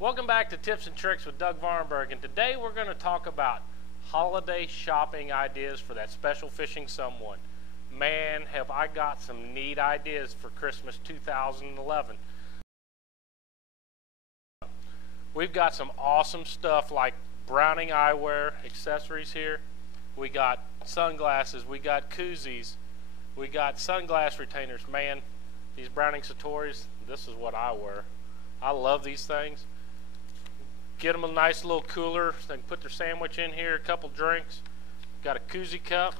Welcome back to Tips and Tricks with Doug Varnberg, and today we're going to talk about holiday shopping ideas for that special fishing someone. Man, have I got some neat ideas for Christmas 2011. We've got some awesome stuff like Browning eyewear, accessories here. We got sunglasses, we got koozies, we got sunglass retainers. Man, these Browning Satori's, this is what I wear. I love these things. Get them a nice little cooler. They can put their sandwich in here, a couple drinks. Got a koozie cup.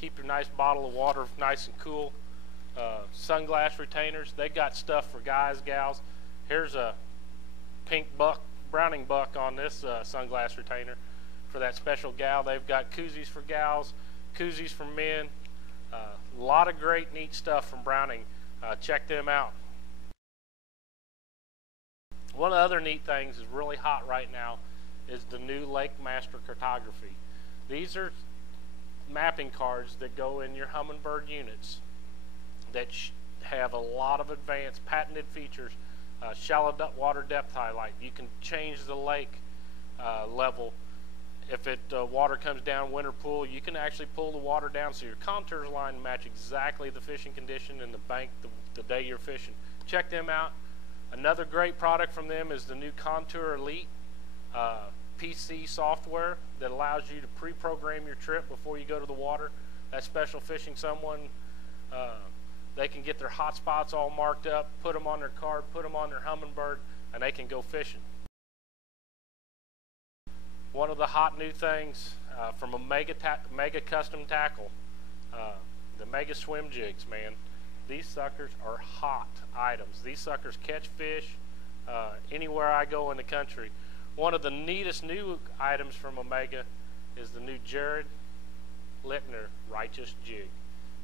Keep your nice bottle of water nice and cool. Sunglass retainers. They got stuff for guys, gals. Here's a pink Browning buck on this sunglass retainer for that special gal. They've got koozies for gals, koozies for men. A lot of great neat stuff from Browning. Check them out. One of the other neat things is really hot right now is the new Lake Master cartography. These are mapping cards that go in your Humminbird units that have a lot of advanced patented features. Shallow water depth highlight. You can change the lake level. If water comes down winter pool, you can actually pull the water down so your contours line match exactly the fishing condition and the bank the day you're fishing. Check them out. Another great product from them is the new Contour Elite PC software that allows you to pre-program your trip before you go to the water. That special fishing someone, they can get their hot spots all marked up, put them on their card, put them on their Humminbird, and they can go fishing. One of the hot new things from a Mega Custom Tackle, the Mega Swim Jigs, man. These suckers are hot items. These suckers catch fish anywhere I go in the country. One of the neatest new items from Omega is the new Jared Littner Righteous Jig.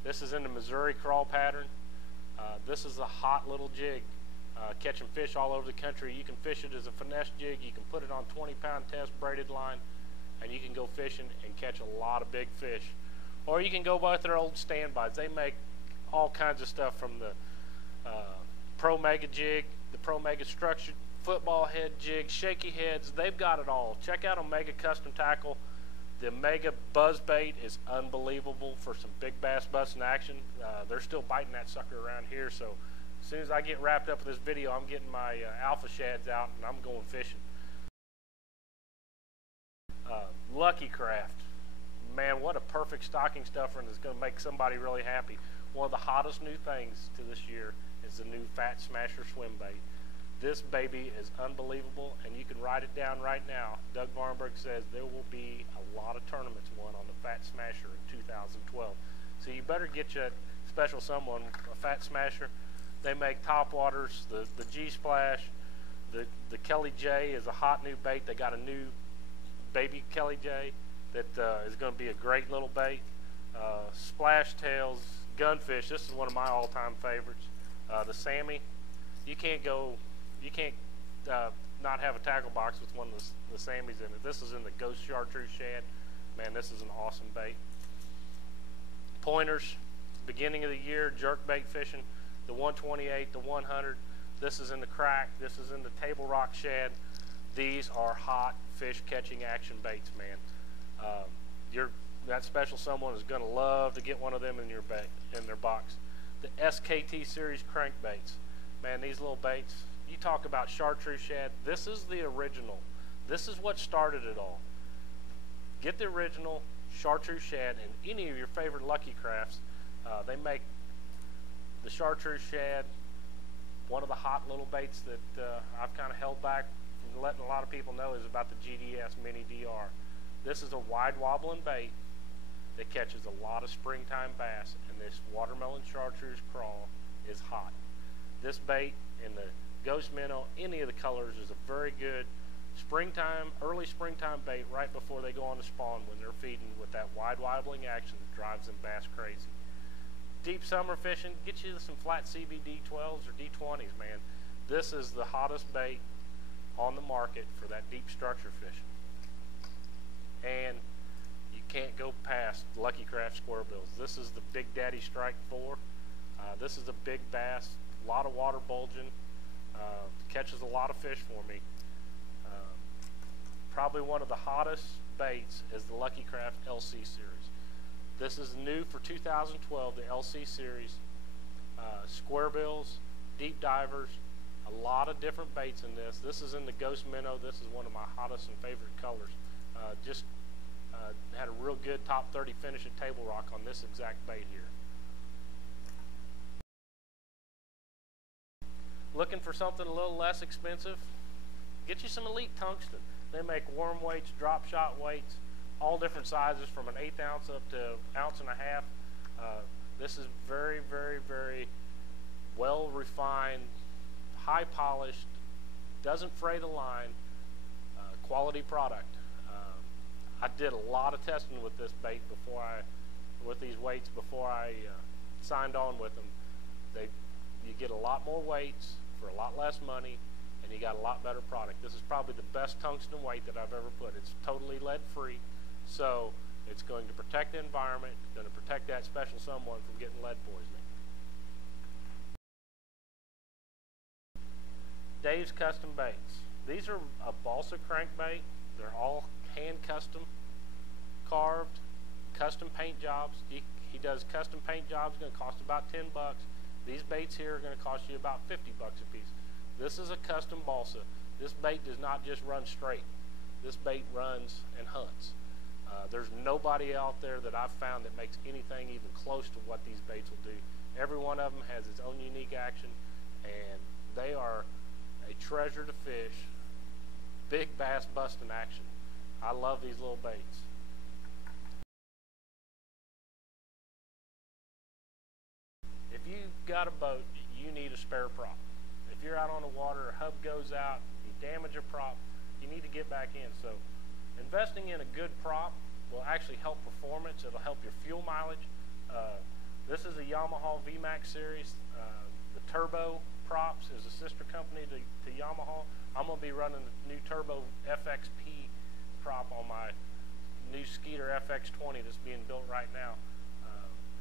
This is in the Missouri crawl pattern. This is a hot little jig. Catching fish all over the country. You can fish it as a finesse jig. You can put it on 20-pound test braided line, and you can go fishing and catch a lot of big fish. Or you can go by their old standbys. They make all kinds of stuff from the Pro Mega jig, the Pro Mega structured football head jig, shaky heads. They've got it all. Check out Omega Custom Tackle. The Omega Buzz Bait is unbelievable for some big bass busting action. They're still biting that sucker around here, so as soon as I get wrapped up with this video, I'm getting my alpha shads out and I'm going fishing. Lucky Craft. Man, what a perfect stocking stuffer, and it's going to make somebody really happy. One of the hottest new things to this year is the new Fat Smasher swim bait. This baby is unbelievable, and you can write it down right now. Doug Varnberg says there will be a lot of tournaments won on the Fat Smasher in 2012. So you better get you a special someone, a Fat Smasher. They make top waters, the G-Splash, the Kelly J is a hot new bait. They got a new baby Kelly J that is going to be a great little bait. Splash Tails, Gunfish, this is one of my all-time favorites. The Sammy, you can't not have a tackle box with one of the Sammys in it. This is in the Ghost Chartreuse Shad. Man, this is an awesome bait. Pointers, beginning of the year, jerk bait fishing. The 128, the 100. This is in the crack. This is in the Table Rock Shad. These are hot fish catching action baits, man. That special someone is going to love to get one of them in their box. The SKT series crankbaits. Man, these little baits, you talk about chartreuse shad, this is the original. This is what started it all. Get the original chartreuse shad and any of your favorite Lucky Crafts. They make the chartreuse shad one of the hot little baits that I've kind of held back from letting a lot of people know is about the GDS Mini DR. This is a wide wobbling bait that catches a lot of springtime bass, and this watermelon chartreuse crawl is hot. This bait in the Ghost Minnow, any of the colors, is a very good springtime, early springtime bait right before they go on to spawn when they're feeding with that wide wobbling action that drives them bass crazy. Deep summer fishing, get you some flat CBD 12s or D20s, man. This is the hottest bait on the market for that deep structure fishing. And you can't go past Lucky Craft Square Bills. This is the Big Daddy Strike 4. This is a big bass, a lot of water bulging, Catches a lot of fish for me. Probably one of the hottest baits is the Lucky Craft LC series. This is new for 2012, the LC series. Square bills, deep divers, a lot of different baits in this. This is in the Ghost Minnow. This is one of my hottest and favorite colors. Just had a real good top 30 finish at Table Rock on this exact bait here. Looking for something a little less expensive? Get you some Elite Tungsten. They make worm weights, drop shot weights, all different sizes from an 1/8 ounce up to 1.5 ounces. This is very, very, very well refined, high polished, doesn't fray the line, quality product. I did a lot of testing with this bait with these weights before I signed on with them. You get a lot more weights for a lot less money, and you got a lot better product. This is probably the best tungsten weight that I've ever put. It's totally lead free, so it's going to protect the environment, going to protect that special someone from getting lead poisoning. Dave's Custom Baits. These are a balsa crankbait. They're all hand custom carved, custom paint jobs. He does custom paint jobs, going to cost about 10 bucks. These baits here are going to cost you about 50 bucks a piece. This is a custom balsa. This bait does not just run straight. This bait runs and hunts. There's nobody out there that I've found that makes anything even close to what these baits will do. Every one of them has its own unique action, and they are a treasure to fish. Big bass busting action. I love these little baits. If you've got a boat, you need a spare prop. If you're out on the water, a hub goes out, you damage a prop, you need to get back in. So investing in a good prop will actually help performance. It'll help your fuel mileage. This is a Yamaha VMAX series. The Turbo Props is a sister company to Yamaha. I'm going to be running the new Turbo FXP prop on my new Skeeter FX20 that's being built right now.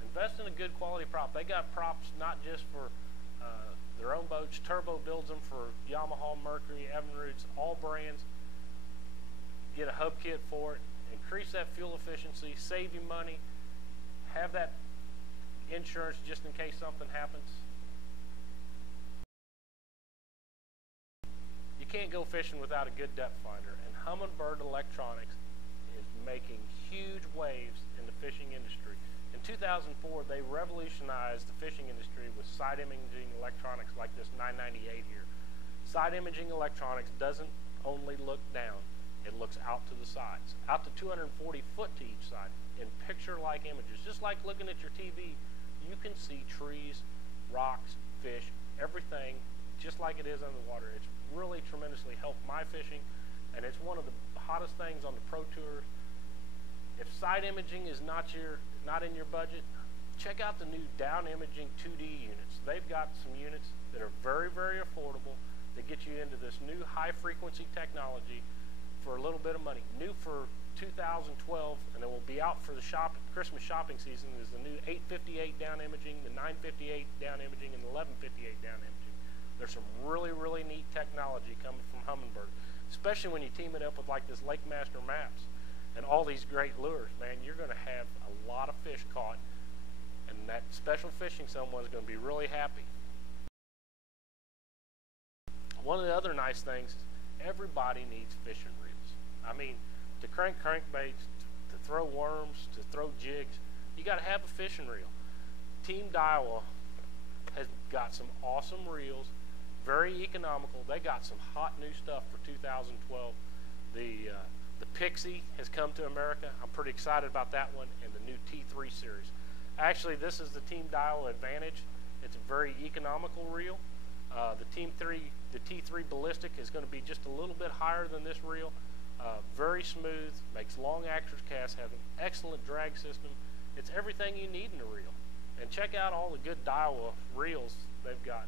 Invest in a good quality prop. They got props not just for their own boats. Turbo builds them for Yamaha, Mercury, Evinrude's, all brands. Get a hub kit for it. Increase that fuel efficiency. Save you money. Have that insurance just in case something happens. You can't go fishing without a good depth finder, and Humminbird Electronics is making huge waves in the fishing industry. In 2004, they revolutionized the fishing industry with side imaging electronics like this 998 here. Side imaging electronics doesn't only look down, it looks out to the sides, out to 240 foot to each side, in picture-like images. Just like looking at your TV, you can see trees, rocks, fish, everything, just like it is underwater. It's really tremendously helped my fishing, and it's one of the hottest things on the Pro Tours. If side imaging is not in your budget, check out the new down imaging 2D units. They've got some units that are very, very affordable that get you into this new high frequency technology for a little bit of money. New for 2012, and it will be out for the Christmas shopping season, is the new 858 down imaging, the 958 down imaging, and the 1158 down imaging. There's some really, really neat technology coming from Humminbird, especially when you team it up with like this Lake Master Maps and all these great lures. Man, you're going to have a lot of fish caught, and that special fishing someone is going to be really happy. One of the other nice things is everybody needs fishing reels. I mean, to crank crankbaits, to throw worms, to throw jigs, you got to have a fishing reel. Team Daiwa has got some awesome reels, very economical. They got some hot new stuff for 2012. The Pixie has come to America. I'm pretty excited about that one, and the new T3 series. Actually, this is the Team Daiwa Advantage. It's a very economical reel. The T3 Ballistic is going to be just a little bit higher than this reel. Very smooth, makes long actors casts, has an excellent drag system. It's everything you need in a reel. And check out all the good Daiwa reels they've got.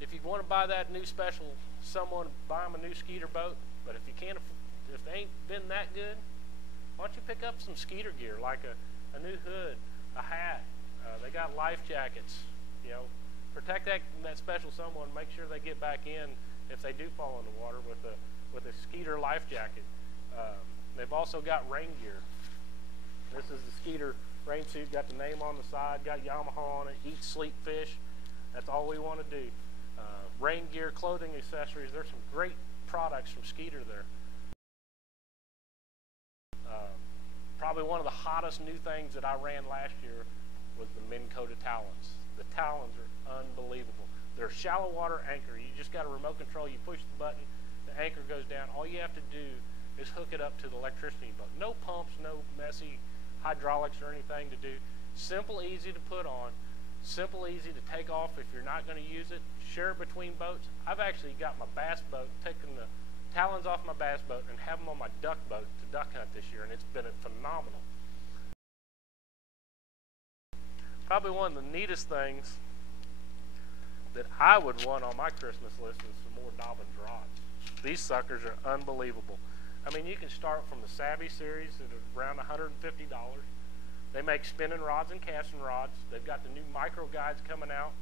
If you want to buy that new special, someone buy them a new Skeeter boat. But if you can't, if they ain't been that good, why don't you pick up some Skeeter gear, like a new hood, a hat. They got life jackets, you know, Protect that special someone. Make sure they get back in if they do fall in the water with a Skeeter life jacket. They've also got rain gear. This is the Skeeter rain suit. Got the name on the side. Got Yamaha on it. Eat, sleep, fish. That's all we want to do. Rain gear, clothing, accessories. There's some great products from Skeeter there. Probably one of the hottest new things that I ran last year was the Minn Kota Talons. The Talons are unbelievable. They're a shallow water anchor. You just got a remote control. You push the button, the anchor goes down. All you have to do is hook it up to the electricity boat. No pumps, no messy hydraulics or anything to do. Simple, easy to put on. Simple, easy to take off if you're not going to use it. Share it between boats. I've actually got my bass boat, taken the Talons off my bass boat and have them on my duck boat to duck hunt this year, and it's been phenomenal. Probably one of the neatest things that I would want on my Christmas list is some more Dobbins rods. These suckers are unbelievable. I mean, you can start from the Savvy series at around $150. They make spinning rods and casting rods. They've got the new micro guides coming out.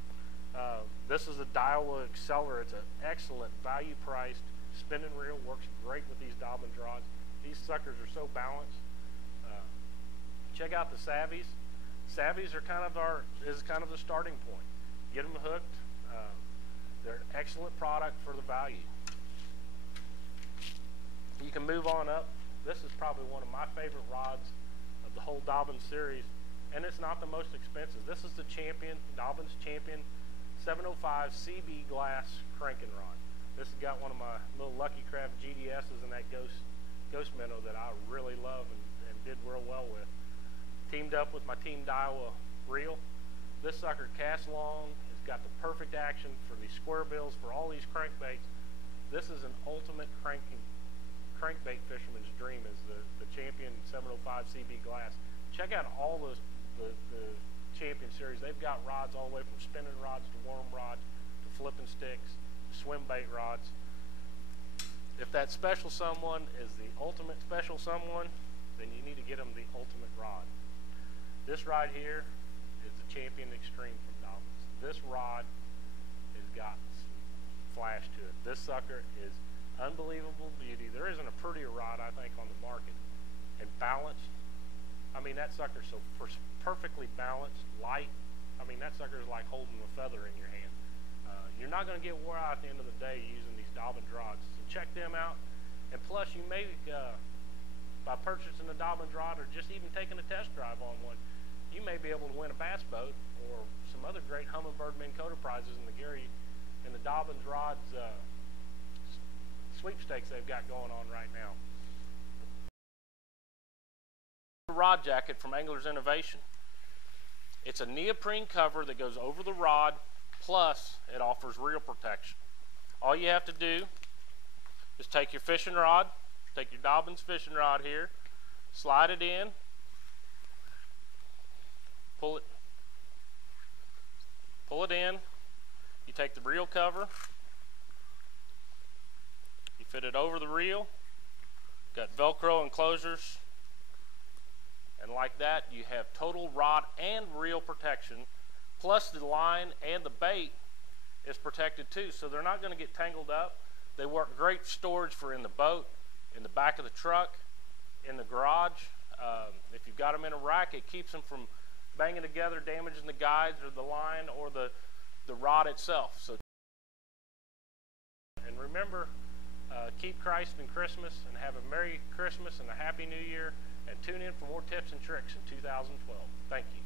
This is a Daiwa Acceler. It's an excellent value-priced spinning reel. Works great with these Dobbins rods. These suckers are so balanced. Check out the Savvies. Savvies are kind of the starting point. Get them hooked. They're an excellent product for the value. You can move on up. This is probably one of my favorite rods of the whole Dobbins series, and it's not the most expensive. This is the Dobbins Champion 705 CB glass cranking rod. This has got one of my little Lucky Craft GDSs and that Ghost minnow that I really love and did real well with. Teamed up with my Team Daiwa reel. This sucker casts long. It's got the perfect action for these square bills, for all these crankbaits. This is an ultimate crankbait fisherman's dream, is the Champion 705 CB glass. Check out all the Champion series. They've got rods all the way from spinning rods to worm rods to flipping sticks, swim bait rods. If that special someone is the ultimate special someone, then you need to get them the ultimate rod. This rod here is the Champion Extreme from Dobbins. This rod has got some flash to it. This sucker is unbelievable beauty. There isn't a prettier rod, I think, on the market. And balanced. I mean, that sucker's so perfectly balanced, light. I mean, that sucker is like holding a feather in your hand. You're not going to get wore out at the end of the day using these Dobbins rods. So check them out. And plus, you may, by purchasing a Dobbins rod or just even taking a test drive on one, you may be able to win a bass boat or some other great Humminbird Minn Kota prizes in the Dobbins rods sweepstakes they've got going on right now. Rod jacket from Angler's Innovation. It's a neoprene cover that goes over the rod, plus it offers reel protection. All you have to do is take your fishing rod, take your Dobbins fishing rod here, slide it in, pull it in, you take the reel cover, you fit it over the reel, got Velcro enclosures, and like that you have total rod and reel protection, plus the line and the bait is protected too, so they're not going to get tangled up. They work great storage for in the boat, in the back of the truck, in the garage. If you've got them in a rack, it keeps them from banging together, damaging the guides or the line or the rod itself. So, and remember, keep Christ in Christmas and have a Merry Christmas and a Happy New Year, and tune in for more tips and tricks in 2012. Thank you.